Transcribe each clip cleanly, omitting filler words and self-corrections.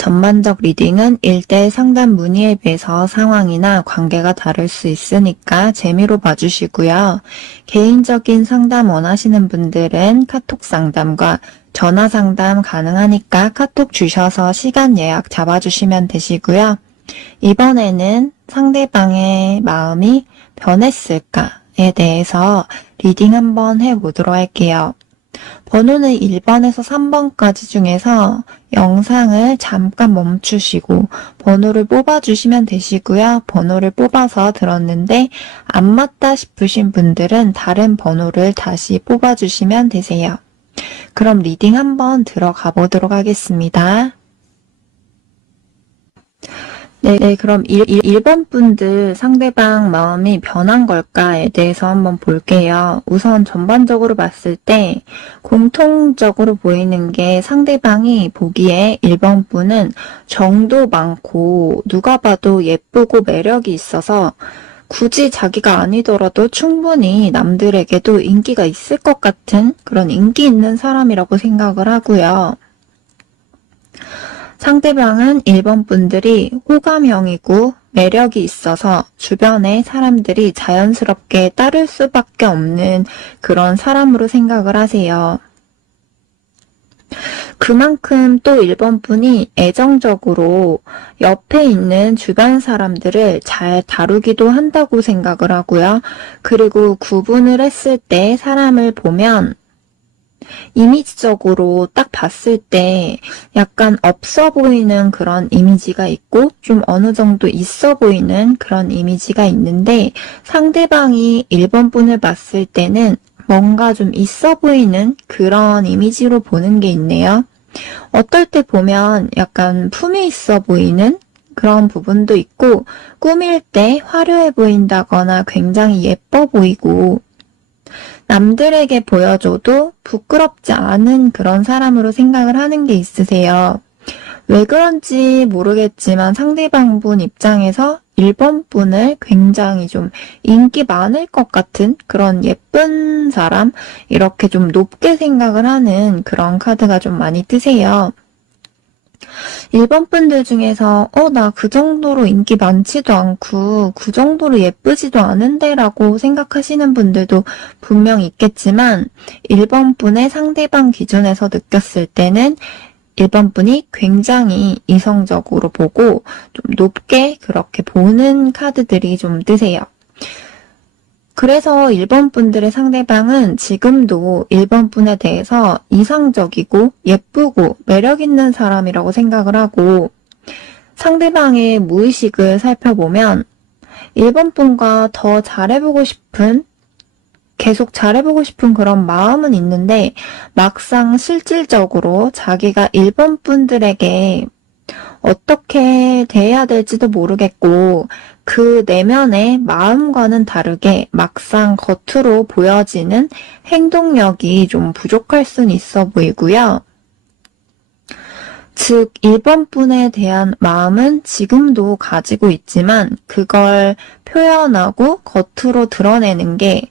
전반적 리딩은 1대1 상담 문의에 비해서 상황이나 관계가 다를 수 있으니까 재미로 봐주시고요. 개인적인 상담 원하시는 분들은 카톡 상담과 전화 상담 가능하니까 카톡 주셔서 시간 예약 잡아주시면 되시고요. 이번에는 상대방의 마음이 변했을까에 대해서 리딩 한번 해보도록 할게요. 번호는 1번에서 3번까지 중에서 영상을 잠깐 멈추시고 번호를 뽑아주시면 되시고요. 번호를 뽑아서 들었는데 안 맞다 싶으신 분들은 다른 번호를 다시 뽑아주시면 되세요. 그럼 리딩 한번 들어가 보도록 하겠습니다. 네, 그럼 1번 분들 상대방 마음이 변한 걸까에 대해서 한번 볼게요. 우선 전반적으로 봤을 때 공통적으로 보이는 게 상대방이 보기에 1번 분은 정도 많고 누가 봐도 예쁘고 매력이 있어서 굳이 자기가 아니더라도 충분히 남들에게도 인기가 있을 것 같은 그런 인기 있는 사람이라고 생각을 하고요. 상대방은 1번 분들이 호감형이고 매력이 있어서 주변의 사람들이 자연스럽게 따를 수밖에 없는 그런 사람으로 생각을 하세요. 그만큼 또 1번 분이 애정적으로 옆에 있는 주변 사람들을 잘 다루기도 한다고 생각을 하고요. 그리고 구분을 했을 때 사람을 보면 이미지적으로 딱 봤을 때 약간 없어 보이는 그런 이미지가 있고 좀 어느 정도 있어 보이는 그런 이미지가 있는데 상대방이 1번 분을 봤을 때는 뭔가 좀 있어 보이는 그런 이미지로 보는 게 있네요. 어떨 때 보면 약간 품이 있어 보이는 그런 부분도 있고 꾸밀 때 화려해 보인다거나 굉장히 예뻐 보이고 남들에게 보여줘도 부끄럽지 않은 그런 사람으로 생각을 하는 게 있으세요. 왜 그런지 모르겠지만 상대방 분 입장에서 1번 분을 굉장히 좀 인기 많을 것 같은 그런 예쁜 사람, 이렇게 좀 높게 생각을 하는 그런 카드가 좀 많이 뜨세요. 1번 분들 중에서 나 그 정도로 인기 많지도 않고 그 정도로 예쁘지도 않은데 라고 생각하시는 분들도 분명 있겠지만 1번 분의 상대방 기준에서 느꼈을 때는 1번 분이 굉장히 이성적으로 보고 좀 높게 그렇게 보는 카드들이 좀 뜨세요. 그래서 1번 분들의 상대방은 지금도 1번 분에 대해서 이상적이고 예쁘고 매력 있는 사람이라고 생각을 하고 상대방의 무의식을 살펴보면 1번 분과 더 잘해보고 싶은 계속 잘해보고 싶은 그런 마음은 있는데 막상 실질적으로 자기가 1번 분들에게 어떻게 대해야 될지도 모르겠고 그 내면의 마음과는 다르게 막상 겉으로 보여지는 행동력이 좀 부족할 수는 있어 보이고요. 즉 1번 분에 대한 마음은 지금도 가지고 있지만 그걸 표현하고 겉으로 드러내는 게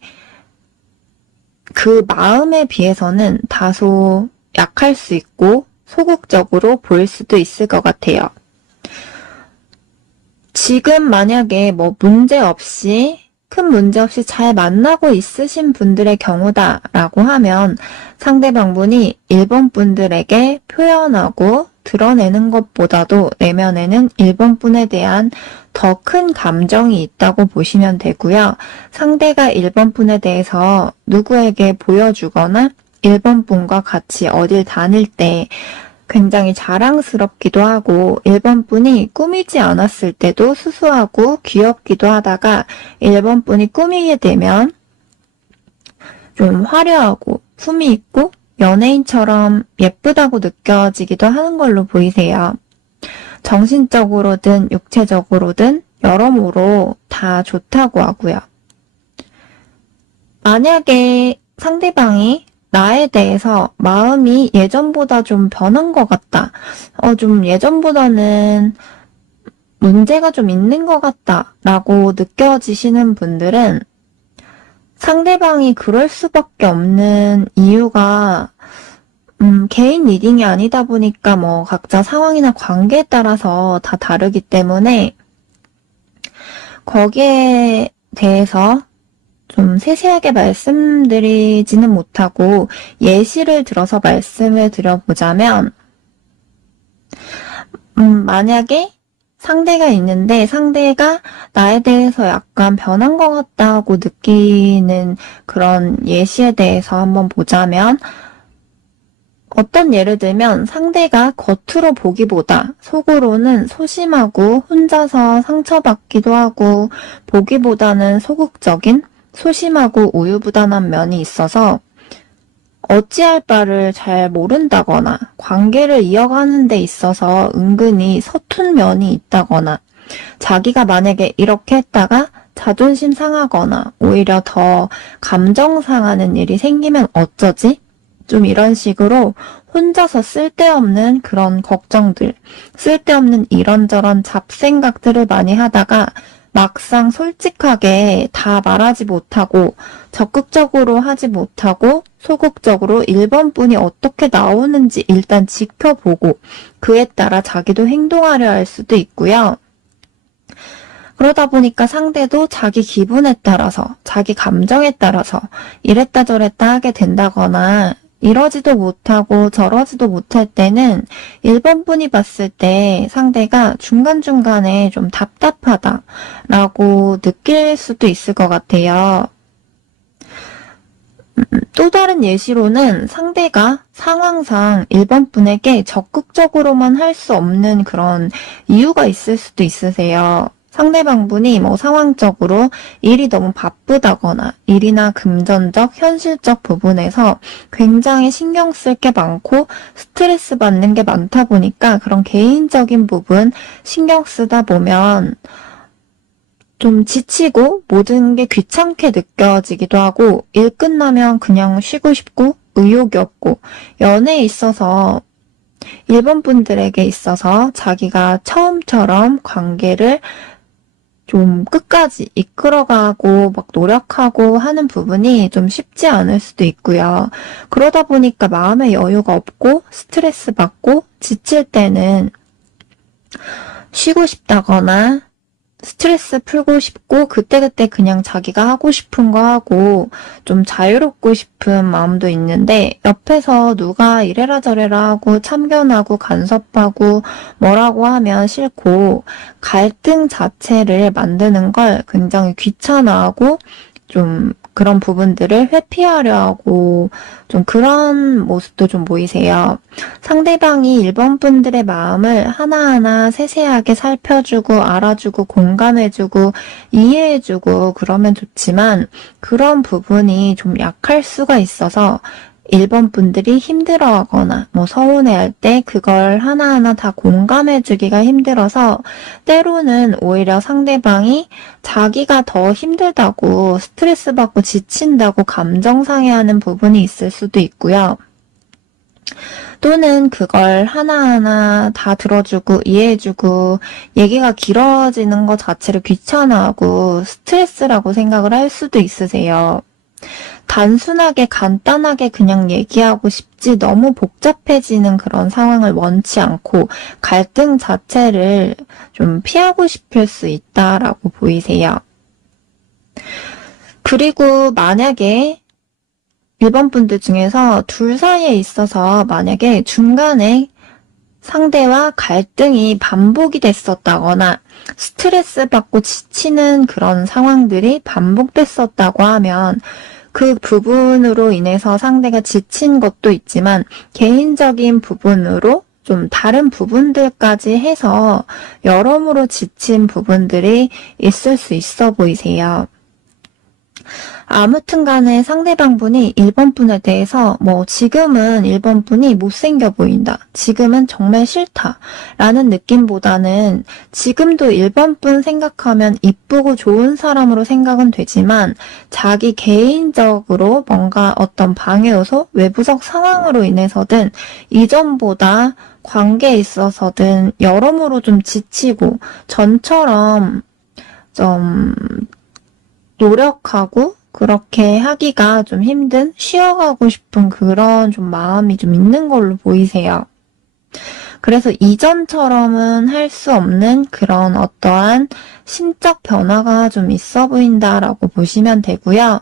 그 마음에 비해서는 다소 약할 수 있고 소극적으로 보일 수도 있을 것 같아요. 지금 만약에 큰 문제 없이 잘 만나고 있으신 분들의 경우다라고 하면 상대방분이 1번 분들에게 표현하고 드러내는 것보다도 내면에는 1번 분에 대한 더 큰 감정이 있다고 보시면 되고요. 상대가 1번 분에 대해서 누구에게 보여주거나 1번 분과 같이 어딜 다닐 때 굉장히 자랑스럽기도 하고 1번 분이 꾸미지 않았을 때도 수수하고 귀엽기도 하다가 1번 분이 꾸미게 되면 좀 화려하고 품이 있고 연예인처럼 예쁘다고 느껴지기도 하는 걸로 보이세요. 정신적으로든 육체적으로든 여러모로 다 좋다고 하고요. 만약에 상대방이 나에 대해서 마음이 예전보다 좀 변한 것 같다. 좀 예전보다는 문제가 좀 있는 것 같다. 라고 느껴지시는 분들은 상대방이 그럴 수밖에 없는 이유가 개인 리딩이 아니다 보니까 뭐 각자 상황이나 관계에 따라서 다 다르기 때문에 거기에 대해서 좀 세세하게 말씀드리지는 못하고 예시를 들어서 말씀을 드려보자면, 만약에 상대가 있는데 상대가 나에 대해서 약간 변한 것 같다고 느끼는 그런 예시에 대해서 한번 보자면, 어떤 예를 들면 상대가 겉으로 보기보다 속으로는 소심하고 혼자서 상처받기도 하고 보기보다는 소극적인 소심하고 우유부단한 면이 있어서 어찌할 바를 잘 모른다거나 관계를 이어가는 데 있어서 은근히 서툰 면이 있다거나 자기가 만약에 이렇게 했다가 자존심 상하거나 오히려 더 감정 상하는 일이 생기면 어쩌지? 좀 이런 식으로 혼자서 쓸데없는 그런 걱정들, 쓸데없는 이런저런 잡생각들을 많이 하다가 막상 솔직하게 다 말하지 못하고 적극적으로 하지 못하고 소극적으로 1번분이 어떻게 나오는지 일단 지켜보고 그에 따라 자기도 행동하려 할 수도 있고요. 그러다 보니까 상대도 자기 기분에 따라서 자기 감정에 따라서 이랬다 저랬다 하게 된다거나 이러지도 못하고 저러지도 못할 때는 1번분이 봤을 때 상대가 중간중간에 좀 답답하다라고 느낄 수도 있을 것 같아요. 또 다른 예시로는 상대가 상황상 1번분에게 적극적으로만 할 수 없는 그런 이유가 있을 수도 있으세요. 상대방분이 뭐 상황적으로 일이 너무 바쁘다거나 일이나 금전적, 현실적 부분에서 굉장히 신경 쓸 게 많고 스트레스 받는 게 많다 보니까 그런 개인적인 부분 신경 쓰다 보면 좀 지치고 모든 게 귀찮게 느껴지기도 하고 일 끝나면 그냥 쉬고 싶고 의욕이 없고 연애에 있어서 1번 분들에게 있어서 자기가 처음처럼 관계를 좀 끝까지 이끌어가고 막 노력하고 하는 부분이 좀 쉽지 않을 수도 있고요. 그러다 보니까 마음의 여유가 없고 스트레스 받고 지칠 때는 쉬고 싶다거나 스트레스 풀고 싶고 그때그때 그냥 자기가 하고 싶은 거 하고 좀 자유롭고 싶은 마음도 있는데 옆에서 누가 이래라 저래라 하고 참견하고 간섭하고 뭐라고 하면 싫고 갈등 자체를 만드는 걸 굉장히 귀찮아하고 좀 그런 부분들을 회피하려 하고 좀 그런 모습도 좀 보이세요. 상대방이 1번 분들의 마음을 하나하나 세세하게 살펴주고 알아주고 공감해주고 이해해주고 그러면 좋지만 그런 부분이 좀 약할 수가 있어서 1번 분들이 힘들어하거나 뭐 서운해할 때 그걸 하나하나 다 공감해주기가 힘들어서 때로는 오히려 상대방이 자기가 더 힘들다고 스트레스 받고 지친다고 감정 상해하는 부분이 있을 수도 있고요. 또는 그걸 하나하나 다 들어주고 이해해주고 얘기가 길어지는 것 자체를 귀찮아하고 스트레스라고 생각을 할 수도 있으세요. 단순하게 간단하게 그냥 얘기하고 싶지 너무 복잡해지는 그런 상황을 원치 않고 갈등 자체를 좀 피하고 싶을 수 있다라고 보이세요. 그리고 만약에 1번 분들 중에서 둘 사이에 있어서 만약에 중간에 상대와 갈등이 반복이 됐었다거나 스트레스 받고 지치는 그런 상황들이 반복됐었다고 하면 그 부분으로 인해서 상대가 지친 것도 있지만 개인적인 부분으로 좀 다른 부분들까지 해서 여러모로 지친 부분들이 있을 수 있어 보이세요. 아무튼 간에 상대방분이 1번 분에 대해서 뭐 지금은 1번 분이 못생겨 보인다. 지금은 정말 싫다. 라는 느낌보다는 지금도 1번 분 생각하면 이쁘고 좋은 사람으로 생각은 되지만 자기 개인적으로 뭔가 어떤 방해 요소, 외부적 상황으로 인해서든 이전보다 관계에 있어서든 여러모로 좀 지치고 전처럼 좀 노력하고 그렇게 하기가 좀 힘든, 쉬어가고 싶은 그런 좀 마음이 좀 있는 걸로 보이세요. 그래서 이전처럼은 할 수 없는 그런 어떠한 심적 변화가 좀 있어 보인다라고 보시면 되고요.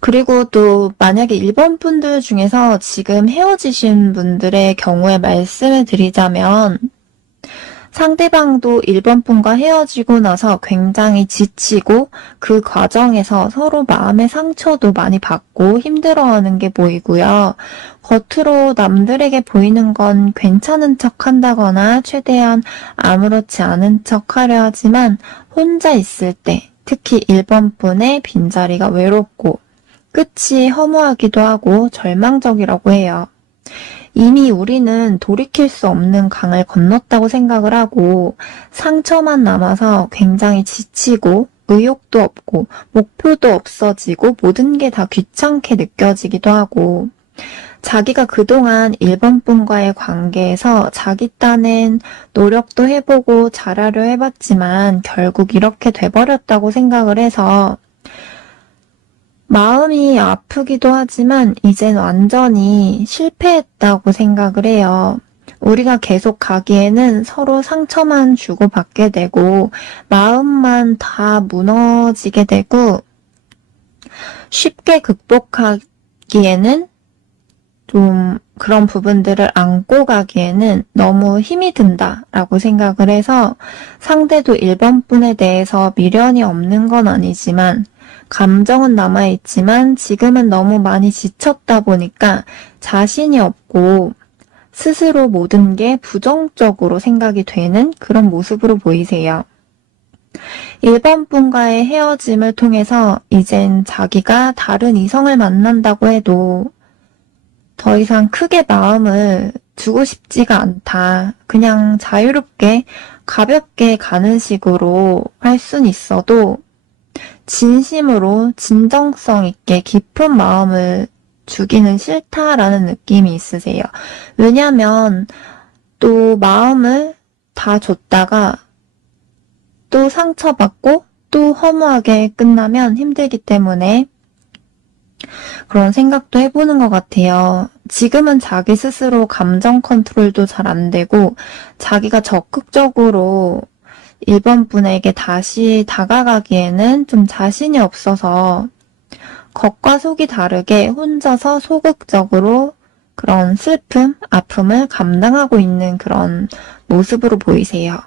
그리고 또 만약에 1번 분들 중에서 지금 헤어지신 분들의 경우에 말씀을 드리자면 상대방도 1번 분과 헤어지고 나서 굉장히 지치고 그 과정에서 서로 마음의 상처도 많이 받고 힘들어하는 게 보이고요. 겉으로 남들에게 보이는 건 괜찮은 척 한다거나 최대한 아무렇지 않은 척 하려 하지만 혼자 있을 때 특히 1번 분의 빈자리가 외롭고 끝이 허무하기도 하고 절망적이라고 해요. 이미 우리는 돌이킬 수 없는 강을 건넜다고 생각을 하고 상처만 남아서 굉장히 지치고 의욕도 없고 목표도 없어지고 모든 게 다 귀찮게 느껴지기도 하고 자기가 그동안 1번 분과의 관계에서 자기 딴엔 노력도 해보고 잘하려 해봤지만 결국 이렇게 돼버렸다고 생각을 해서 마음이 아프기도 하지만 이젠 완전히 실패했다고 생각을 해요. 우리가 계속 가기에는 서로 상처만 주고받게 되고 마음만 다 무너지게 되고 쉽게 극복하기에는 좀 그런 부분들을 안고 가기에는 너무 힘이 든다라고 생각을 해서 상대도 1번 분에 대해서 미련이 없는 건 아니지만 감정은 남아있지만 지금은 너무 많이 지쳤다 보니까 자신이 없고 스스로 모든 게 부정적으로 생각이 되는 그런 모습으로 보이세요. 1번 분과의 헤어짐을 통해서 이젠 자기가 다른 이성을 만난다고 해도 더 이상 크게 마음을 두고 싶지가 않다. 그냥 자유롭게 가볍게 가는 식으로 할 순 있어도 진심으로 진정성 있게 깊은 마음을 주기는 싫다라는 느낌이 있으세요. 왜냐하면 또 마음을 다 줬다가 또 상처받고 또 허무하게 끝나면 힘들기 때문에 그런 생각도 해보는 것 같아요. 지금은 자기 스스로 감정 컨트롤도 잘 안 되고 자기가 적극적으로 1번 분에게 다시 다가가기에는 좀 자신이 없어서 겉과 속이 다르게 혼자서 소극적으로 그런 슬픔, 아픔을 감당하고 있는 그런 모습으로 보이세요.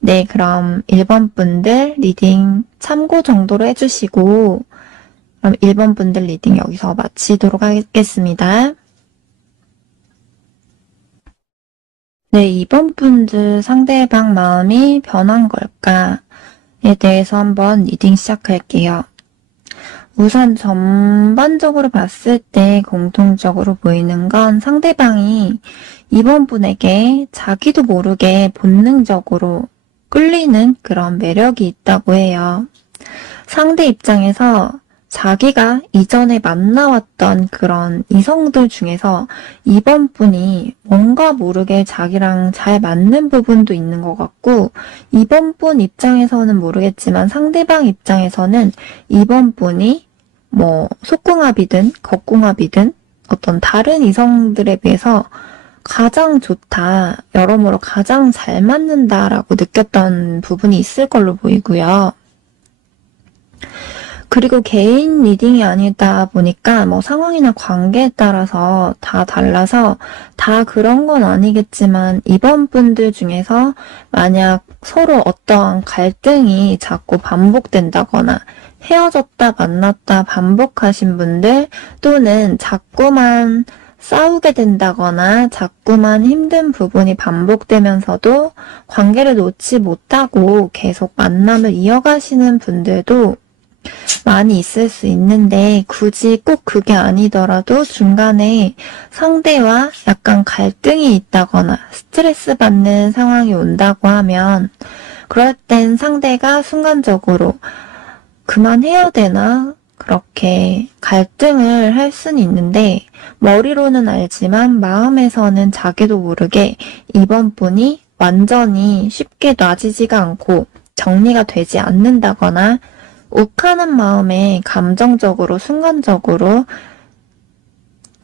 네, 그럼 1번 분들 리딩 참고 정도로 해주시고 그럼 1번 분들 리딩 여기서 마치도록 하겠습니다. 네, 2번 분들 상대방 마음이 변한 걸까에 대해서 한번 리딩 시작할게요. 우선 전반적으로 봤을 때 공통적으로 보이는 건 상대방이 2번 분에게 자기도 모르게 본능적으로 끌리는 그런 매력이 있다고 해요. 상대 입장에서 자기가 이전에 만나왔던 그런 이성들 중에서 2번 분이 뭔가 모르게 자기랑 잘 맞는 부분도 있는 것 같고 2번 분 입장에서는 모르겠지만 상대방 입장에서는 2번 분이 뭐 속궁합이든 겉궁합이든 어떤 다른 이성들에 비해서 가장 좋다, 여러모로 가장 잘 맞는다라고 느꼈던 부분이 있을 걸로 보이고요. 그리고 개인 리딩이 아니다 보니까 뭐 상황이나 관계에 따라서 다 달라서 다 그런 건 아니겠지만 이번 분들 중에서 만약 서로 어떠한 갈등이 자꾸 반복된다거나 헤어졌다 만났다 반복하신 분들 또는 자꾸만 싸우게 된다거나 자꾸만 힘든 부분이 반복되면서도 관계를 놓지 못하고 계속 만남을 이어가시는 분들도 많이 있을 수 있는데 굳이 꼭 그게 아니더라도 중간에 상대와 약간 갈등이 있다거나 스트레스 받는 상황이 온다고 하면 그럴 땐 상대가 순간적으로 그만해야 되나? 그렇게 갈등을 할 수는 있는데 머리로는 알지만 마음에서는 자기도 모르게 이번 분이 완전히 쉽게 놔지지가 않고 정리가 되지 않는다거나 욱하는 마음에 감정적으로, 순간적으로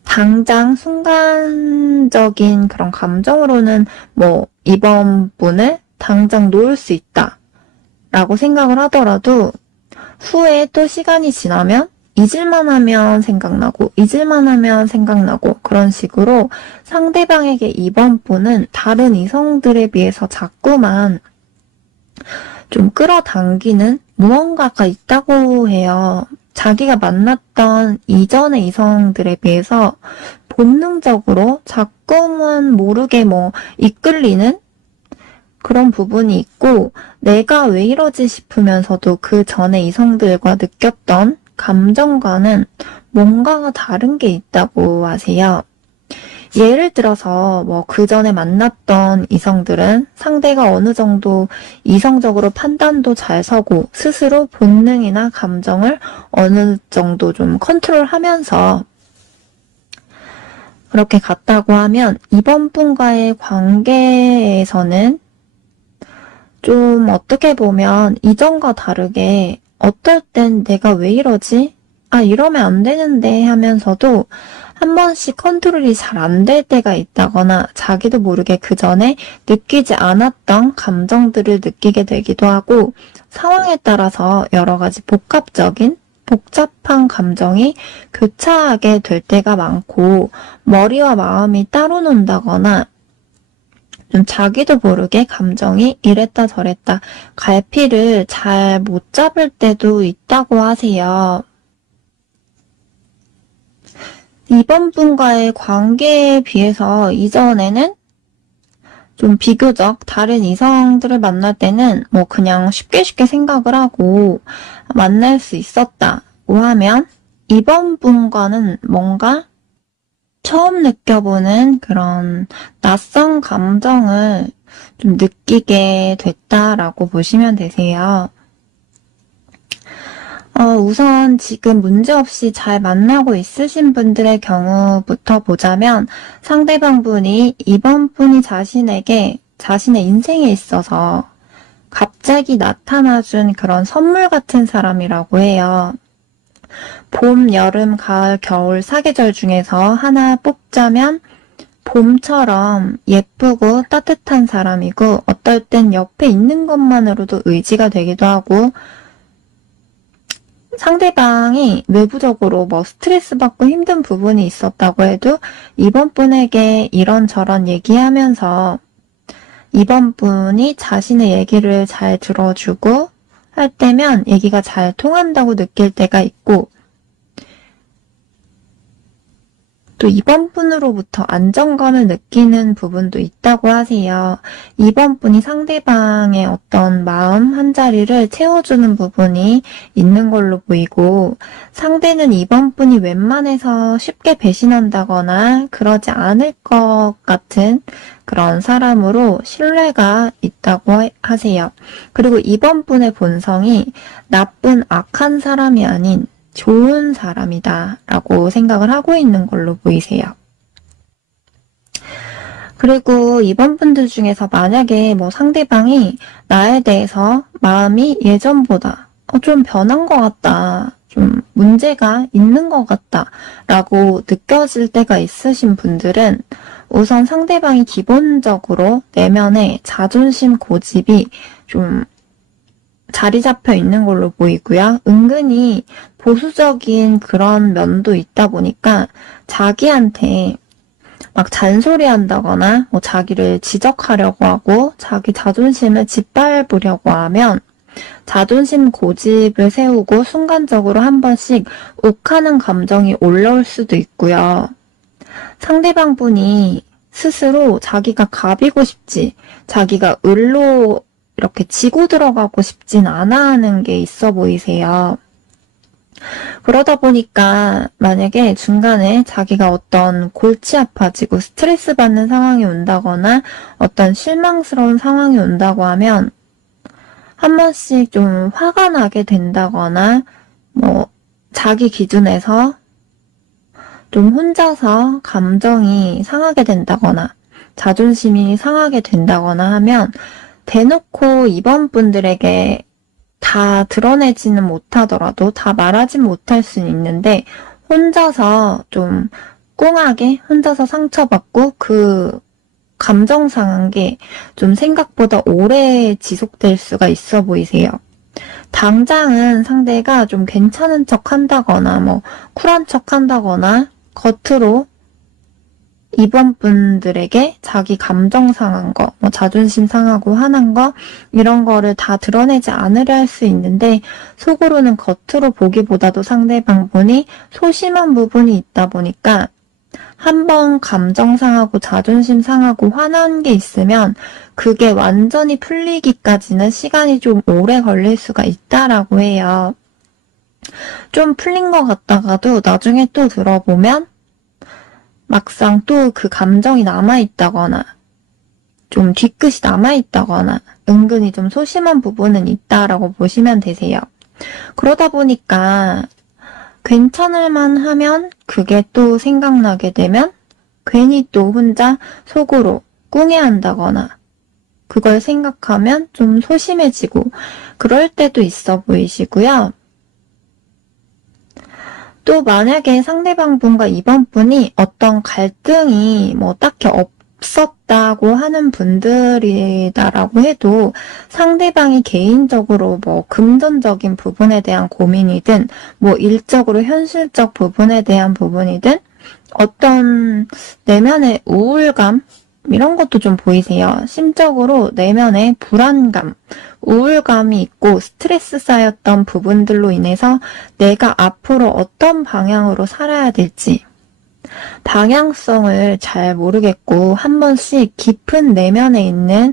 당장 순간적인 그런 감정으로는 뭐 이번 분을 당장 놓을 수 있다 라고 생각을 하더라도 후에 또 시간이 지나면 잊을만 하면 생각나고 잊을만 하면 생각나고 그런 식으로 상대방에게 이번 분은 다른 이성들에 비해서 자꾸만 좀 끌어당기는 무언가가 있다고 해요. 자기가 만났던 이전의 이성들에 비해서 본능적으로 자꾸만 모르게 뭐 이끌리는 그런 부분이 있고 내가 왜 이러지 싶으면서도 그 전에 이성들과 느꼈던 감정과는 뭔가가 다른 게 있다고 하세요. 예를 들어서 뭐 그 전에 만났던 이성들은 상대가 어느 정도 이성적으로 판단도 잘 서고 스스로 본능이나 감정을 어느 정도 좀 컨트롤하면서 그렇게 갔다고 하면 이번 분과의 관계에서는 좀 어떻게 보면 이전과 다르게 어떨 땐 내가 왜 이러지? 아, 이러면 안 되는데 하면서도 한 번씩 컨트롤이 잘 안 될 때가 있다거나 자기도 모르게 그 전에 느끼지 않았던 감정들을 느끼게 되기도 하고 상황에 따라서 여러 가지 복잡한 감정이 교차하게 될 때가 많고 머리와 마음이 따로 논다거나 좀 자기도 모르게 감정이 이랬다 저랬다 갈피를 잘 못 잡을 때도 있다고 하세요. 이번 분과의 관계에 비해서 이전에는 좀 비교적 다른 이성들을 만날 때는 뭐 그냥 쉽게 생각을 하고 만날 수 있었다고 하면 이번 분과는 뭔가 처음 느껴보는 그런 낯선 감정을 좀 느끼게 됐다라고 보시면 되세요. 우선 지금 문제없이 잘 만나고 있으신 분들의 경우부터 보자면 상대방 분이 이번 분이 자신에게 자신의 인생에 있어서 갑자기 나타나준 그런 선물 같은 사람이라고 해요. 봄, 여름, 가을, 겨울 사계절 중에서 하나 뽑자면 봄처럼 예쁘고 따뜻한 사람이고 어떨 땐 옆에 있는 것만으로도 의지가 되기도 하고 상대방이 외부적으로 뭐 스트레스 받고 힘든 부분이 있었다고 해도 이번 분에게 이런저런 얘기하면서 이번 분이 자신의 얘기를 잘 들어주고 할 때면 얘기가 잘 통한다고 느낄 때가 있고 또 이번 분으로부터 안정감을 느끼는 부분도 있다고 하세요. 이번 분이 상대방의 어떤 마음 한자리를 채워주는 부분이 있는 걸로 보이고 상대는 이번 분이 웬만해서 쉽게 배신한다거나 그러지 않을 것 같은 그런 사람으로 신뢰가 있다고 하세요. 그리고 이번 분의 본성이 나쁜 악한 사람이 아닌 좋은 사람이다 라고 생각을 하고 있는 걸로 보이세요. 그리고 이번 분들 중에서 만약에 뭐 상대방이 나에 대해서 마음이 예전보다 좀 변한 것 같다, 좀 문제가 있는 것 같다 라고 느껴질 때가 있으신 분들은 우선 상대방이 기본적으로 내면에 자존심 고집이 좀 자리 잡혀 있는 걸로 보이고요. 은근히 보수적인 그런 면도 있다 보니까 자기한테 막 잔소리 한다거나 뭐 자기를 지적하려고 하고 자기 자존심을 짓밟으려고 하면 자존심 고집을 세우고 순간적으로 한 번씩 욱하는 감정이 올라올 수도 있고요. 상대방 분이 스스로 자기가 갑이고 싶지, 자기가 을로 이렇게 지고 들어가고 싶진 않아 하는 게 있어 보이세요. 그러다 보니까 만약에 중간에 자기가 어떤 골치 아파지고 스트레스 받는 상황이 온다거나 어떤 실망스러운 상황이 온다고 하면 한 번씩 좀 화가 나게 된다거나 뭐 자기 기준에서 좀 혼자서 감정이 상하게 된다거나 자존심이 상하게 된다거나 하면 대놓고 이번 분들에게 다 드러내지는 못하더라도 다 말하진 못할 수는 있는데 혼자서 좀 꽁하게 혼자서 상처받고 그 감정 상한 게 좀 생각보다 오래 지속될 수가 있어 보이세요. 당장은 상대가 좀 괜찮은 척 한다거나 뭐 쿨한 척 한다거나 겉으로 이번 분들에게 자기 감정 상한 거, 뭐 자존심 상하고 화난 거 이런 거를 다 드러내지 않으려 할 수 있는데 속으로는 겉으로 보기보다도 상대방 분이 소심한 부분이 있다 보니까 한번 감정 상하고 자존심 상하고 화난 게 있으면 그게 완전히 풀리기까지는 시간이 좀 오래 걸릴 수가 있다라고 해요. 좀 풀린 것 같다가도 나중에 또 들어보면 막상 또 그 감정이 남아있다거나 좀 뒤끝이 남아있다거나 은근히 좀 소심한 부분은 있다라고 보시면 되세요. 그러다 보니까 괜찮을만 하면 그게 또 생각나게 되면 괜히 또 혼자 속으로 꿍해한다거나 그걸 생각하면 좀 소심해지고 그럴 때도 있어 보이시고요. 또 만약에 상대방 분과 이번 분이 어떤 갈등이 뭐 딱히 없었다고 하는 분들이다라고 해도 상대방이 개인적으로 뭐 금전적인 부분에 대한 고민이든 뭐 일적으로 현실적 부분에 대한 부분이든 어떤 내면의 우울감 이런 것도 좀 보이세요. 심적으로 내면의 불안감, 우울감이 있고 스트레스 쌓였던 부분들로 인해서 내가 앞으로 어떤 방향으로 살아야 될지 방향성을 잘 모르겠고 한 번씩 깊은 내면에 있는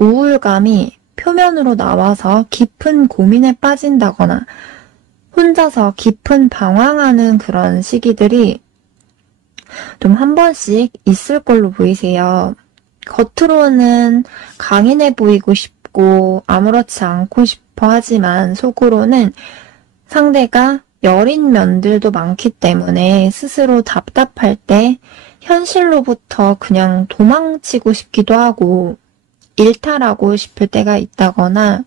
우울감이 표면으로 나와서 깊은 고민에 빠진다거나 혼자서 깊은 방황하는 그런 시기들이 좀 한 번씩 있을 걸로 보이세요. 겉으로는 강인해 보이고 싶고 아무렇지 않고 싶어 하지만 속으로는 상대가 여린 면들도 많기 때문에 스스로 답답할 때 현실로부터 그냥 도망치고 싶기도 하고 일탈하고 싶을 때가 있다거나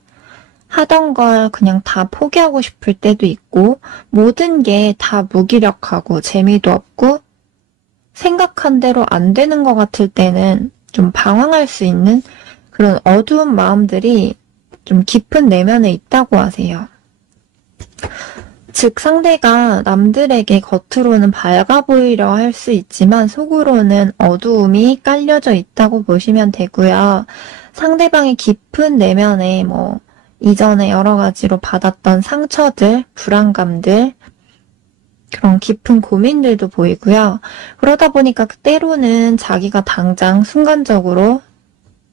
하던 걸 그냥 다 포기하고 싶을 때도 있고 모든 게 다 무기력하고 재미도 없고 생각한 대로 안 되는 것 같을 때는 좀 방황할 수 있는 그런 어두운 마음들이 좀 깊은 내면에 있다고 하세요. 즉 상대가 남들에게 겉으로는 밝아 보이려 할 수 있지만 속으로는 어두움이 깔려져 있다고 보시면 되고요. 상대방의 깊은 내면에 뭐 이전에 여러 가지로 받았던 상처들, 불안감들 그런 깊은 고민들도 보이고요. 그러다 보니까 때로는 자기가 당장 순간적으로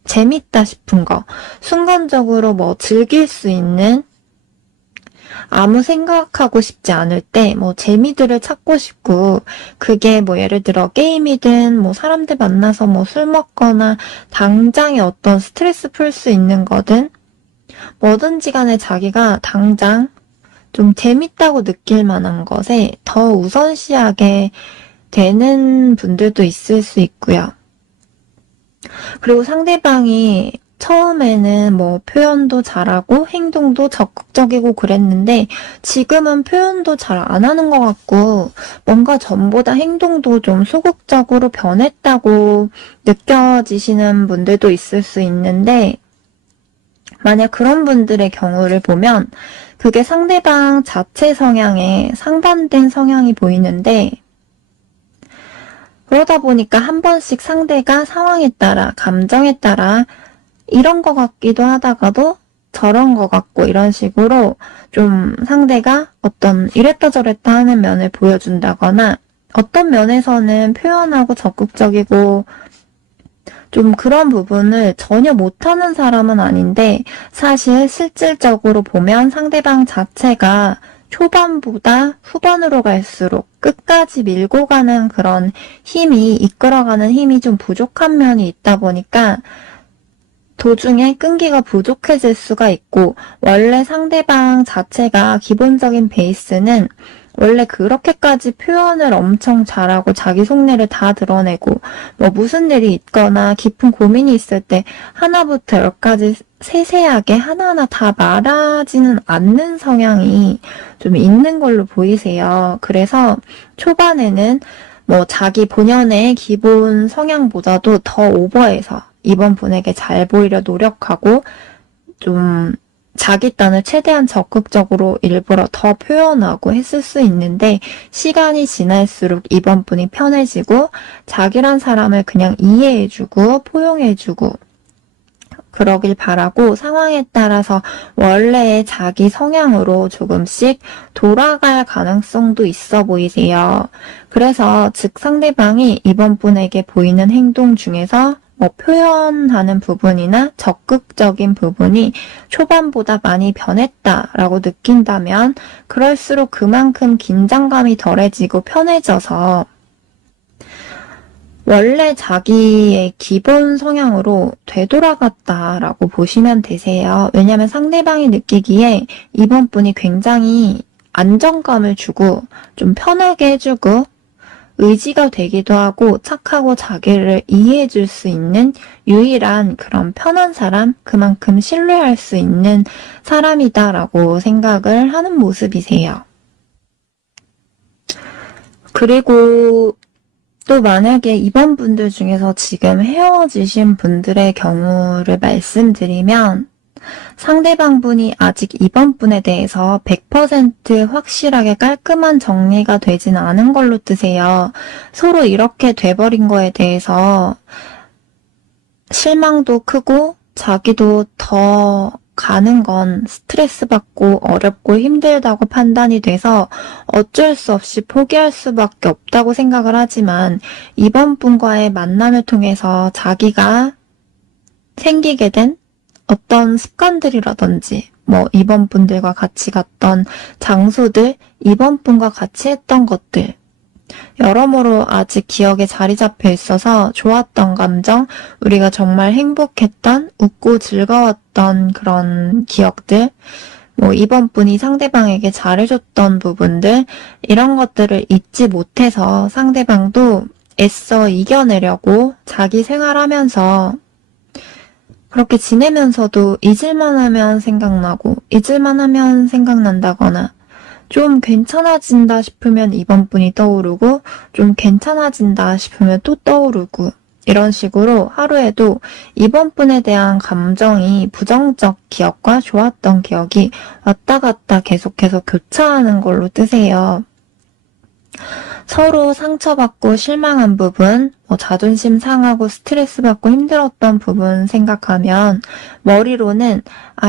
재밌다 싶은 거, 순간적으로 뭐 즐길 수 있는 아무 생각하고 싶지 않을 때 뭐 재미들을 찾고 싶고 그게 뭐 예를 들어 게임이든 뭐 사람들 만나서 뭐 술 먹거나 당장에 어떤 스트레스 풀 수 있는 거든 뭐든지 간에 자기가 당장 좀 재밌다고 느낄 만한 것에 더 우선시하게 되는 분들도 있을 수 있고요. 그리고 상대방이 처음에는 뭐 표현도 잘하고 행동도 적극적이고 그랬는데 지금은 표현도 잘 안 하는 것 같고 뭔가 전보다 행동도 좀 소극적으로 변했다고 느껴지시는 분들도 있을 수 있는데 만약 그런 분들의 경우를 보면 그게 상대방 자체 성향에 상반된 성향이 보이는데 그러다 보니까 한 번씩 상대가 상황에 따라 감정에 따라 이런 것 같기도 하다가도 저런 것 같고 이런 식으로 좀 상대가 어떤 이랬다 저랬다 하는 면을 보여준다거나 어떤 면에서는 표현하고 적극적이고 좀 그런 부분을 전혀 못하는 사람은 아닌데 사실 실질적으로 보면 상대방 자체가 초반보다 후반으로 갈수록 끝까지 밀고 가는 그런 힘이 이끌어가는 힘이 좀 부족한 면이 있다 보니까 도중에 끈기가 부족해질 수가 있고 원래 상대방 자체가 기본적인 베이스는 원래 그렇게까지 표현을 엄청 잘하고 자기 속내를 다 드러내고 뭐 무슨 일이 있거나 깊은 고민이 있을 때 하나부터 열까지 세세하게 하나하나 다 말하지는 않는 성향이 좀 있는 걸로 보이세요. 그래서 초반에는 뭐 자기 본연의 기본 성향보다도 더 오버해서 이번 분에게 잘 보이려 노력하고 좀 자기 딴을 최대한 적극적으로 일부러 더 표현하고 했을 수 있는데 시간이 지날수록 이번 분이 편해지고 자기란 사람을 그냥 이해해주고 포용해주고 그러길 바라고 상황에 따라서 원래의 자기 성향으로 조금씩 돌아갈 가능성도 있어 보이세요. 그래서 즉 상대방이 이번 분에게 보이는 행동 중에서 뭐 표현하는 부분이나 적극적인 부분이 초반보다 많이 변했다라고 느낀다면 그럴수록 그만큼 긴장감이 덜해지고 편해져서 원래 자기의 기본 성향으로 되돌아갔다라고 보시면 되세요. 왜냐하면 상대방이 느끼기에 이번 분이 굉장히 안정감을 주고 좀 편하게 해주고 의지가 되기도 하고 착하고 자기를 이해해 줄 수 있는 유일한 그런 편한 사람, 그만큼 신뢰할 수 있는 사람이다라고 생각을 하는 모습이세요. 그리고 또 만약에 이번 분들 중에서 지금 헤어지신 분들의 경우를 말씀드리면 상대방 분이 아직 이번 분에 대해서 100% 확실하게 깔끔한 정리가 되진 않은 걸로 뜨세요. 서로 이렇게 돼버린 거에 대해서 실망도 크고 자기도 더 가는 건 스트레스 받고 어렵고 힘들다고 판단이 돼서 어쩔 수 없이 포기할 수밖에 없다고 생각을 하지만 이번 분과의 만남을 통해서 자기가 생기게 된 어떤 습관들이라든지 뭐 이번 분들과 같이 갔던 장소들, 이번 분과 같이 했던 것들 여러모로 아직 기억에 자리 잡혀 있어서 좋았던 감정, 우리가 정말 행복했던, 웃고 즐거웠던 그런 기억들, 뭐 이번 분이 상대방에게 잘해줬던 부분들, 이런 것들을 잊지 못해서 상대방도 애써 이겨내려고 자기 생활하면서 그렇게 지내면서도 잊을만 하면 생각나고 잊을만 하면 생각난다거나 좀 괜찮아진다 싶으면 이번 분이 떠오르고 좀 괜찮아진다 싶으면 또 떠오르고 이런 식으로 하루에도 이번 분에 대한 감정이 부정적 기억과 좋았던 기억이 왔다 갔다 계속해서 교차하는 걸로 뜨세요. 서로 상처받고 실망한 부분, 자존심 상하고 스트레스 받고 힘들었던 부분 생각하면 머리로는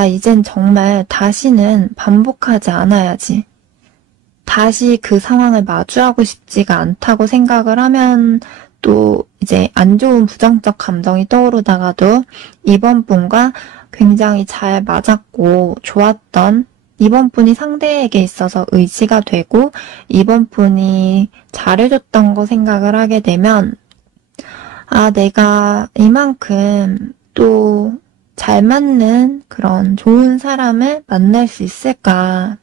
이젠 정말 다시는 반복하지 않아야지. 다시 그 상황을 마주하고 싶지가 않다고 생각을 하면 또 이제 안 좋은 부정적 감정이 떠오르다가도 이번 분과 굉장히 잘 맞았고 좋았던 이번 분이 상대에게 있어서 의지가 되고 이번 분이 잘해줬던 거 생각을 하게 되면 내가 이만큼 또 잘 맞는 그런 좋은 사람을 만날 수 있을까?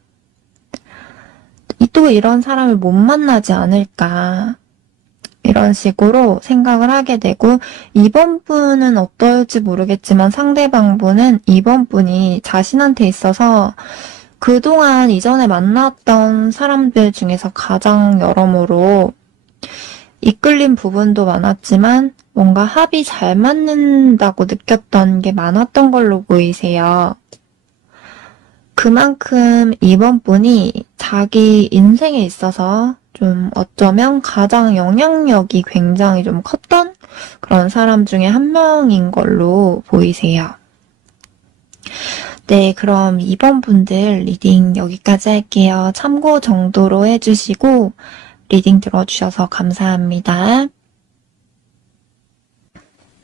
또 이런 사람을 못 만나지 않을까? 이런 식으로 생각을 하게 되고 이번 분은 어떨지 모르겠지만 상대방 분은 이번 분이 자신한테 있어서 그동안 이전에 만났던 사람들 중에서 가장 여러모로 이끌린 부분도 많았지만 뭔가 합이 잘 맞는다고 느꼈던 게 많았던 걸로 보이세요. 그만큼 이번 분이 자기 인생에 있어서 좀 어쩌면 가장 영향력이 굉장히 좀 컸던 그런 사람 중에 한 명인 걸로 보이세요. 네, 그럼 이번 분들 리딩 여기까지 할게요. 참고 정도로 해주시고 리딩 들어주셔서 감사합니다.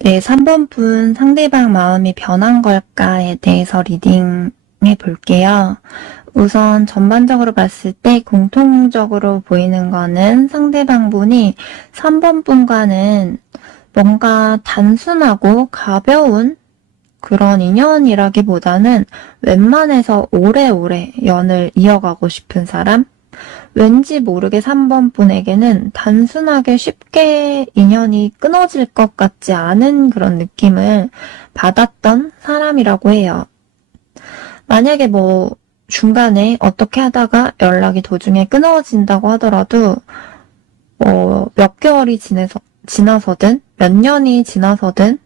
네, 3번 분 상대방 마음이 변한 걸까에 대해서 리딩 해볼게요. 우선 전반적으로 봤을 때 공통적으로 보이는 거는 상대방 분이 3번 분과는 뭔가 단순하고 가벼운 그런 인연이라기보다는 웬만해서 오래오래 연을 이어가고 싶은 사람? 왠지 모르게 3번 분에게는 단순하게 쉽게 인연이 끊어질 것 같지 않은 그런 느낌을 받았던 사람이라고 해요. 만약에 뭐 중간에 어떻게 하다가 연락이 도중에 끊어진다고 하더라도 몇 개월이 지나서든 몇 년이 지나서든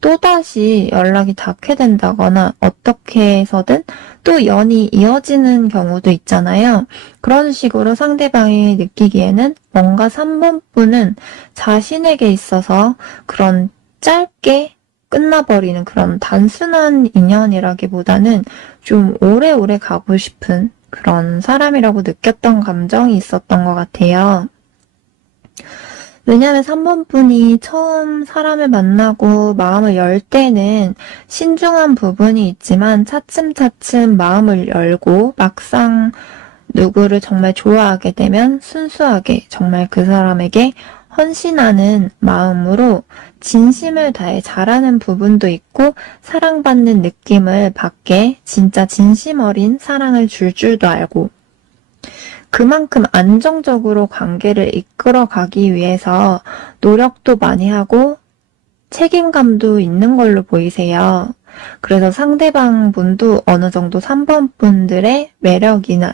또다시 연락이 닿게 된다거나 어떻게 해서든 또 연이 이어지는 경우도 있잖아요. 그런 식으로 상대방이 느끼기에는 뭔가 3번 분은 자신에게 있어서 그런 짧게 끝나버리는 그런 단순한 인연이라기보다는 좀 오래오래 가고 싶은 그런 사람이라고 느꼈던 감정이 있었던 것 같아요. 왜냐하면 3번 분이 처음 사람을 만나고 마음을 열 때는 신중한 부분이 있지만 차츰차츰 마음을 열고 막상 누구를 정말 좋아하게 되면 순수하게 정말 그 사람에게 헌신하는 마음으로 진심을 다해 잘하는 부분도 있고 사랑받는 느낌을 받게 진짜 진심 어린 사랑을 줄 줄도 알고 그만큼 안정적으로 관계를 이끌어가기 위해서 노력도 많이 하고 책임감도 있는 걸로 보이세요. 그래서 상대방 분도 어느 정도 3번 분들의 매력이나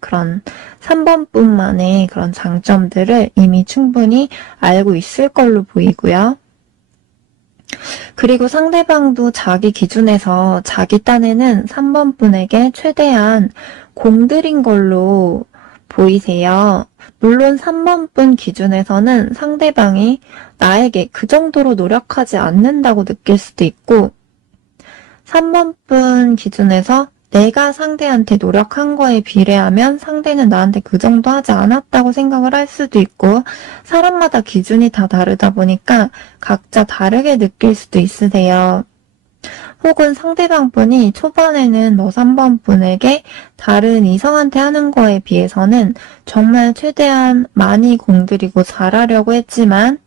그런 3번 분만의 그런 장점들을 이미 충분히 알고 있을 걸로 보이고요. 그리고 상대방도 자기 기준에서 자기 딴에는 3번 분에게 최대한 공들인 걸로 보이세요. 물론 3번 분 기준에서는 상대방이 나에게 그 정도로 노력하지 않는다고 느낄 수도 있고 3번 분 기준에서 내가 상대한테 노력한 거에 비례하면 상대는 나한테 그 정도 하지 않았다고 생각을 할 수도 있고 사람마다 기준이 다 다르다 보니까 각자 다르게 느낄 수도 있으세요. 혹은 상대방 분이 초반에는 3번 분에게 다른 이성한테 하는 거에 비해서는 정말 최대한 많이 공들이고 잘하려고 했지만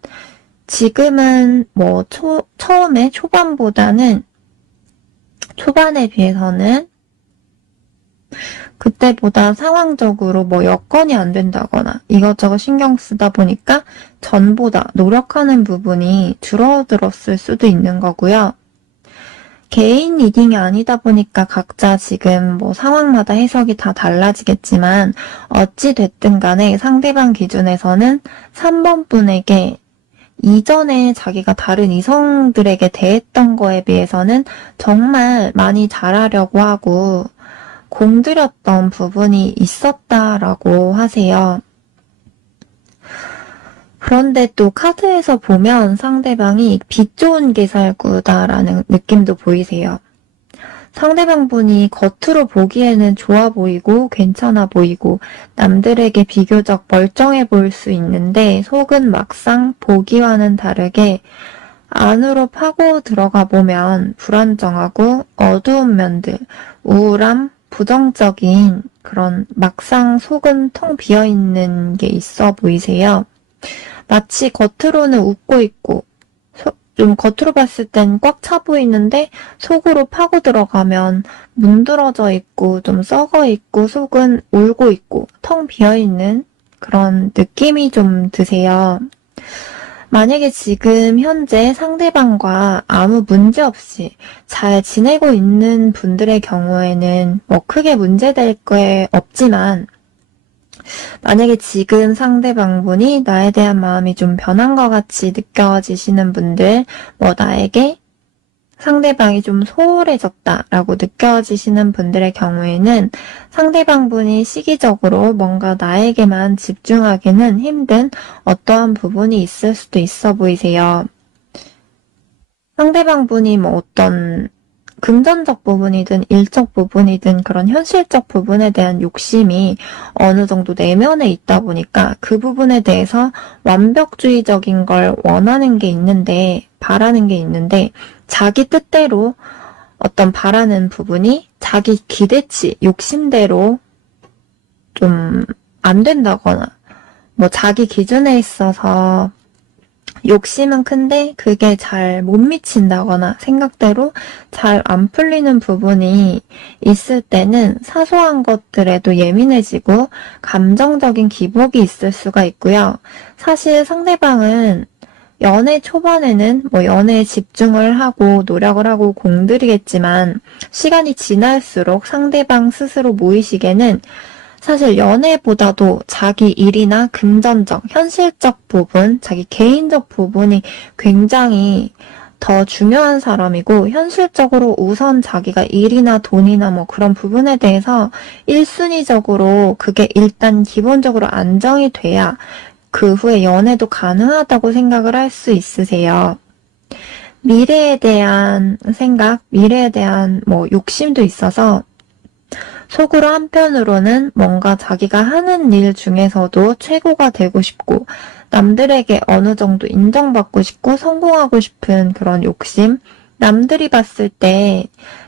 지금은 처음에 초반에 비해서는 그때보다 상황적으로 여건이 안 된다거나 이것저것 신경 쓰다 보니까 전보다 노력하는 부분이 줄어들었을 수도 있는 거고요. 개인 리딩이 아니다 보니까 각자 지금 상황마다 해석이 다 달라지겠지만 어찌 됐든 간에 상대방 기준에서는 3번 분에게 이전에 자기가 다른 이성들에게 대했던 거에 비해서는 정말 많이 잘하려고 하고 공들였던 부분이 있었다라고 하세요. 그런데 또 카드에서 보면 상대방이 빛 좋은 개살구다라는 느낌도 보이세요. 상대방 분이 겉으로 보기에는 좋아 보이고 괜찮아 보이고 남들에게 비교적 멀쩡해 보일 수 있는데 속은 막상 보기와는 다르게 안으로 파고 들어가 보면 불안정하고 어두운 면들, 우울함, 부정적인 그런 막상 속은 텅 비어있는 게 있어 보이세요. 마치 겉으로는 웃고 있고 좀 겉으로 봤을 땐 꽉 차 보이는데 속으로 파고 들어가면 문드러져 있고 좀 썩어 있고 속은 울고 있고 텅 비어있는 그런 느낌이 좀 드세요. 만약에 지금 현재 상대방과 아무 문제 없이 잘 지내고 있는 분들의 경우에는 크게 문제될 게 없지만 만약에 지금 상대방분이 나에 대한 마음이 좀 변한 것 같이 느껴지시는 분들, 나에게 상대방이 좀 소홀해졌다라고 느껴지시는 분들의 경우에는 상대방분이 시기적으로 뭔가 나에게만 집중하기는 힘든 어떠한 부분이 있을 수도 있어 보이세요. 상대방분이 어떤 금전적 부분이든 일적 부분이든 그런 현실적 부분에 대한 욕심이 어느 정도 내면에 있다 보니까 그 부분에 대해서 완벽주의적인 걸 원하는 게 있는데, 바라는 게 있는데, 자기 뜻대로 어떤 바라는 부분이 자기 기대치, 욕심대로 좀 안 된다거나, 자기 기준에 있어서 욕심은 큰데 그게 잘 못 미친다거나 생각대로 잘 안 풀리는 부분이 있을 때는 사소한 것들에도 예민해지고 감정적인 기복이 있을 수가 있고요. 사실 상대방은 연애 초반에는 연애에 집중을 하고 노력을 하고 공들이겠지만 시간이 지날수록 상대방 스스로 무의식에는 사실 연애보다도 자기 일이나 금전적, 현실적 부분, 자기 개인적 부분이 굉장히 더 중요한 사람이고 현실적으로 우선 자기가 일이나 돈이나 그런 부분에 대해서 1순위적으로 그게 일단 기본적으로 안정이 돼야 그 후에 연애도 가능하다고 생각을 할 수 있으세요. 미래에 대한 생각, 미래에 대한 욕심도 있어서 속으로 한편으로는 뭔가 자기가 하는 일 중에서도 최고가 되고 싶고 남들에게 어느 정도 인정받고 싶고 성공하고 싶은 그런 욕심, 남들이 봤을 때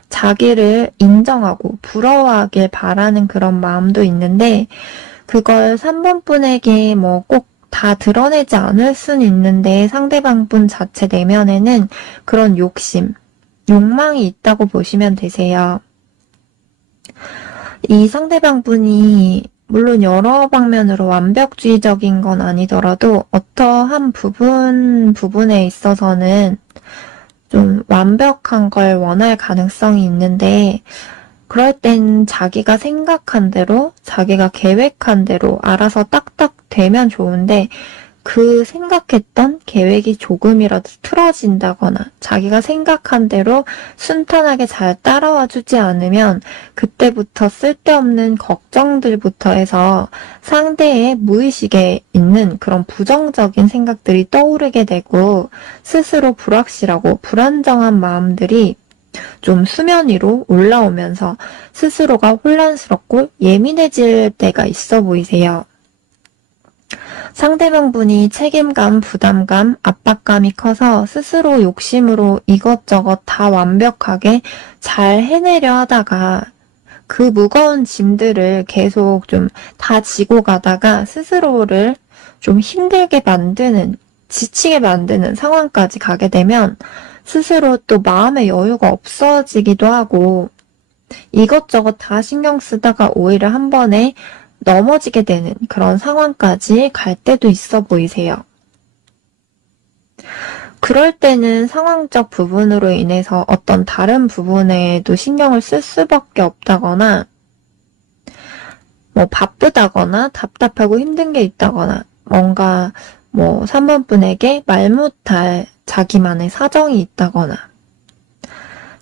자기를 인정하고 부러워하길 바라는 그런 마음도 있는데 그걸 3번 분에게 꼭 다 드러내지 않을 수는 있는데 상대방 분 자체 내면에는 그런 욕심, 욕망이 있다고 보시면 되세요. 이 상대방 분이 물론 여러 방면으로 완벽주의적인 건 아니더라도 어떠한 부분에 있어서는 좀 완벽한 걸 원할 가능성이 있는데 그럴 땐 자기가 생각한 대로, 자기가 계획한 대로 알아서 딱딱 되면 좋은데 그 생각했던 계획이 조금이라도 틀어진다거나 자기가 생각한 대로 순탄하게 잘 따라와 주지 않으면 그때부터 쓸데없는 걱정들부터 해서 상대의 무의식에 있는 그런 부정적인 생각들이 떠오르게 되고 스스로 불확실하고 불안정한 마음들이 좀 수면 위로 올라오면서 스스로가 혼란스럽고 예민해질 때가 있어 보이세요. 상대방 분이 책임감, 부담감, 압박감이 커서 스스로 욕심으로 이것저것 다 완벽하게 잘 해내려 하다가 그 무거운 짐들을 계속 좀 다 지고 가다가 스스로를 좀 힘들게 만드는, 지치게 만드는 상황까지 가게 되면 스스로 또 마음의 여유가 없어지기도 하고 이것저것 다 신경 쓰다가 오히려 한 번에 넘어지게 되는 그런 상황까지 갈 때도 있어 보이세요. 그럴 때는 상황적 부분으로 인해서 어떤 다른 부분에도 신경을 쓸 수밖에 없다거나 바쁘다거나 답답하고 힘든 게 있다거나 뭔가 3번 분에게 말 못할 자기만의 사정이 있다거나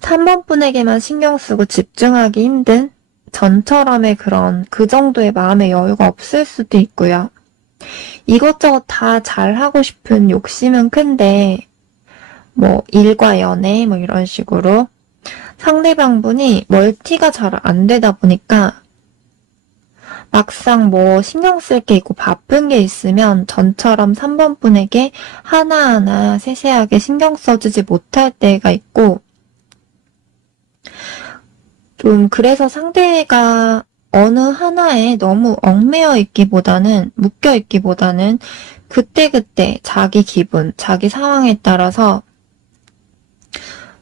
3번 분에게만 신경 쓰고 집중하기 힘든 전처럼의 그런 그 정도의 마음의 여유가 없을 수도 있고요. 이것저것 다 잘하고 싶은 욕심은 큰데 일과 연애 이런 식으로 상대방 분이 멀티가 잘 안 되다 보니까 막상 신경 쓸 게 있고 바쁜 게 있으면 전처럼 3번 분에게 하나하나 세세하게 신경 써주지 못할 때가 있고 좀 그래서 상대가 어느 하나에 너무 얽매여 있기보다는 묶여 있기보다는 그때그때 자기 기분, 자기 상황에 따라서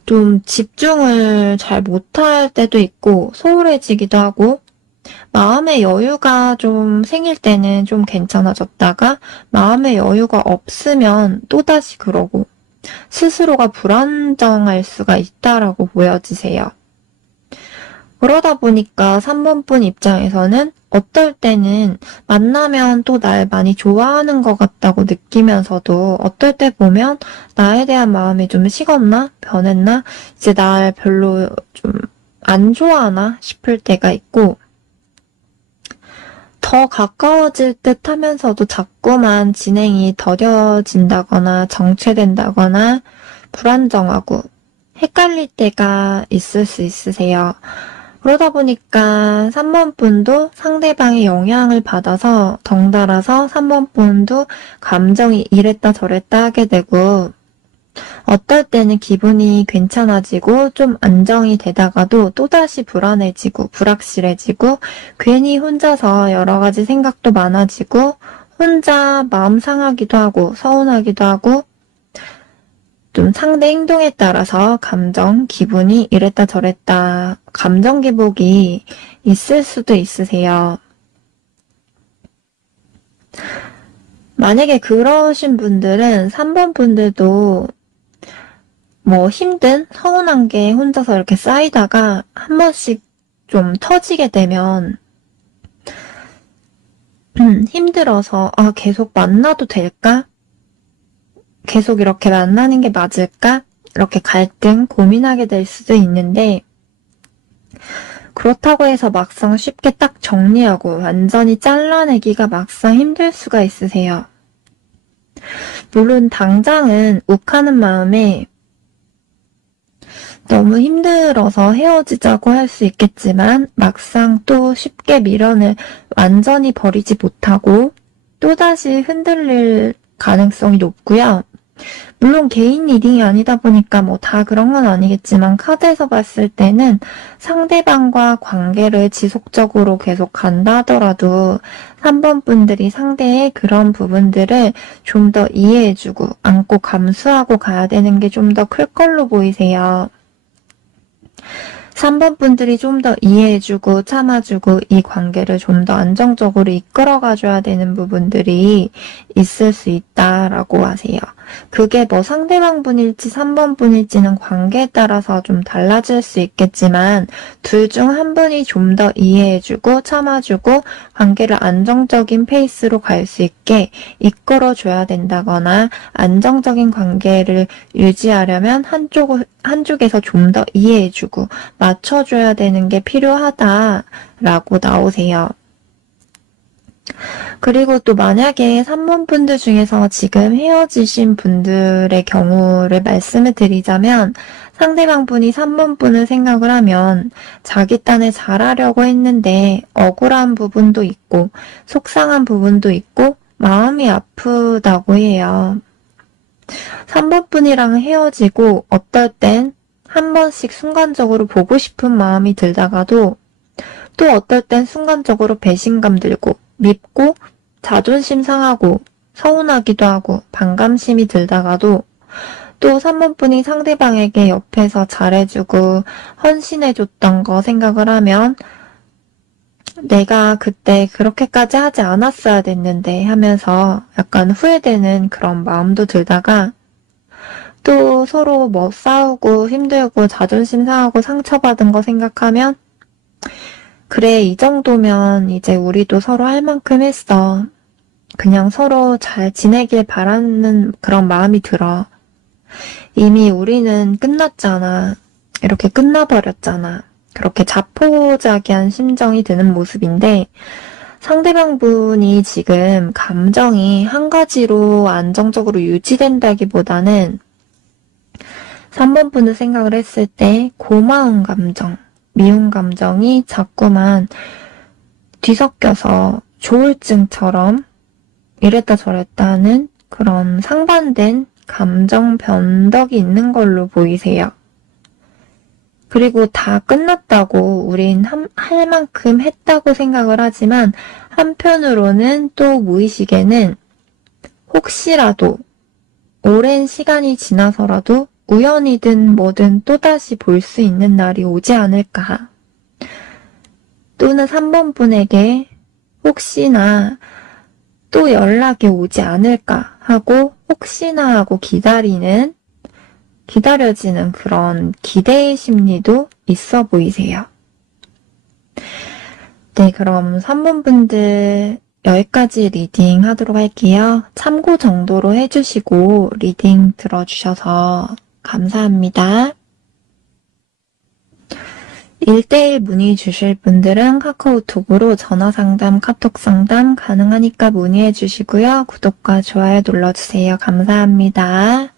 좀 집중을 잘 못할 때도 있고 소홀해지기도 하고 마음의 여유가 좀 생길 때는 좀 괜찮아졌다가 마음의 여유가 없으면 또다시 그러고 스스로가 불안정할 수가 있다라고 보여지세요. 그러다 보니까 3번 분 입장에서는 어떨 때는 만나면 또 날 많이 좋아하는 것 같다고 느끼면서도 어떨 때 보면 나에 대한 마음이 좀 식었나? 변했나? 이제 날 별로 좀 안 좋아하나? 싶을 때가 있고 더 가까워질 듯 하면서도 자꾸만 진행이 더뎌진다거나 정체된다거나 불안정하고 헷갈릴 때가 있을 수 있으세요. 그러다 보니까 3번 분도 상대방의 영향을 받아서 덩달아서 3번 분도 감정이 이랬다 저랬다 하게 되고 어떨 때는 기분이 괜찮아지고 좀 안정이 되다가도 또다시 불안해지고 불확실해지고 괜히 혼자서 여러 가지 생각도 많아지고 혼자 마음 상하기도 하고 서운하기도 하고 좀 상대 행동에 따라서 감정, 기분이 이랬다 저랬다 감정 기복이 있을 수도 있으세요. 만약에 그러신 분들은 3번 분들도 뭐 힘든 서운한 게 혼자서 이렇게 쌓이다가 한 번씩 좀 터지게 되면 힘들어서 계속 만나도 될까? 계속 이렇게 만나는 게 맞을까? 이렇게 갈등, 고민하게 될 수도 있는데 그렇다고 해서 막상 쉽게 딱 정리하고 완전히 잘라내기가 막상 힘들 수가 있으세요. 물론 당장은 욱하는 마음에 너무 힘들어서 헤어지자고 할 수 있겠지만 막상 또 쉽게 미련을 완전히 버리지 못하고 또다시 흔들릴 가능성이 높고요. 물론 개인 리딩이 아니다 보니까 뭐 다 그런 건 아니겠지만 카드에서 봤을 때는 상대방과 관계를 지속적으로 계속 간다 하더라도 3번 분들이 상대의 그런 부분들을 좀 더 이해해주고 안고 감수하고 가야 되는 게 좀 더 클 걸로 보이세요. 3번 분들이 좀 더 이해해주고 참아주고 이 관계를 좀 더 안정적으로 이끌어가줘야 되는 부분들이 있을 수 있다라고 하세요. 그게 뭐 상대방 분일지 3번 분일지는 관계에 따라서 좀 달라질 수 있겠지만 둘 중 한 분이 좀 더 이해해주고 참아주고 관계를 안정적인 페이스로 갈 수 있게 이끌어줘야 된다거나 안정적인 관계를 유지하려면 한쪽에서 좀 더 이해해주고 맞춰줘야 되는 게 필요하다라고 나오세요. 그리고 또 만약에 3번 분들 중에서 지금 헤어지신 분들의 경우를 말씀을 드리자면 상대방 분이 3번 분을 생각을 하면 자기 딴에 잘하려고 했는데 억울한 부분도 있고 속상한 부분도 있고 마음이 아프다고 해요. 3번 분이랑 헤어지고 어떨 땐 한 번씩 순간적으로 보고 싶은 마음이 들다가도 또 어떨 땐 순간적으로 배신감 들고 밉고 자존심 상하고 서운하기도 하고 반감심이 들다가도 또 3번 분이 상대방에게 옆에서 잘해주고 헌신해줬던 거 생각을 하면 내가 그때 그렇게까지 하지 않았어야 됐는데 하면서 약간 후회되는 그런 마음도 들다가 또 서로 뭐 싸우고 힘들고 자존심 상하고 상처받은 거 생각하면 그래, 이 정도면 이제 우리도 서로 할 만큼 했어. 그냥 서로 잘 지내길 바라는 그런 마음이 들어. 이미 우리는 끝났잖아. 이렇게 끝나버렸잖아. 그렇게 자포자기한 심정이 드는 모습인데 상대방 분이 지금 감정이 한 가지로 안정적으로 유지된다기보다는 3번 분을 생각을 했을 때 고마운 감정, 미운 감정이 자꾸만 뒤섞여서 조울증처럼 이랬다 저랬다 하는 그런 상반된 감정 변덕이 있는 걸로 보이세요. 그리고 다 끝났다고 우린 할 만큼 했다고 생각을 하지만 한편으로는 또 무의식에는 혹시라도 오랜 시간이 지나서라도 우연이든 뭐든 또다시 볼 수 있는 날이 오지 않을까. 또는 3번 분에게 혹시나 또 연락이 오지 않을까 하고 혹시나 하고 기다려지는 그런 기대의 심리도 있어 보이세요. 네, 그럼 3번 분들 여기까지 리딩 하도록 할게요. 참고 정도로 해주시고 리딩 들어주셔서 감사합니다. 1대1 문의 주실 분들은 카카오톡으로 전화상담, 카톡상담 가능하니까 문의해 주시고요. 구독과 좋아요 눌러주세요. 감사합니다.